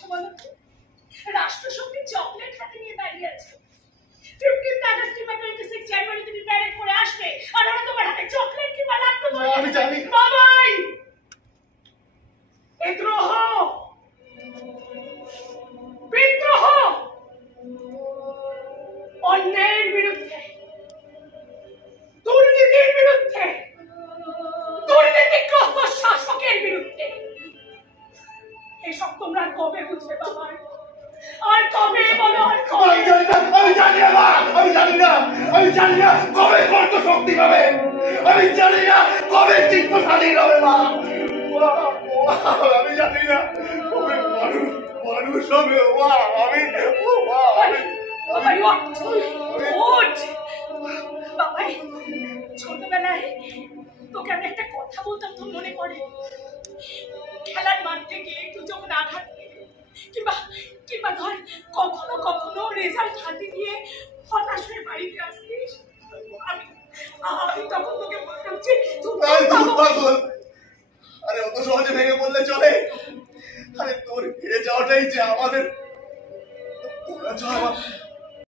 ভাবছো বলো? রাষ্ট্রশক্তি চকলেট হাতে নিয়ে দাঁড়িয়ে আছে। 15th আগস্ট কিংবা 26 জানুয়ারি তুমি প্যারেড করে আসবে আর ওরা তোমার হাতে চকলেট কিংবা লাড্ডু ধরে আমি জানি বাবাই এই দ্রোহ বিদ্রোহ অন্যায়ের বিরুদ্ধে দুর্নীতির বিরুদ্ধে দুর্নীতিগ্রস্ত শাসকের বিরুদ্ধে এসব তোমরা কবে বুঝবে বাবা? আর কবে বলো? আর কবে? আমি জানি না কবে কত শক্তি পাবে, আমি জানি না কবে চিত্ত স্বাধীন হবে মা, আমি জানি না কবে মানুষ হবে মা, আমি বাবাই ছোটবেলায় তোকে আমি একটা কথা বলতাম, তো মনে পড়ে? খেলার মাঠ থেকে একটু যখন আঘাত কিংবা কিংবা ধর কখনো কখনো রেজাল্ট হাতে নিয়ে হতাশ হয়ে বাড়িতে আসতিস, আমি তখন তোকে বলতাম যে আরে অত সহজে ভেঙে বললে চলে? আরে তোর হেরে যাওয়াটাই যে আমাদের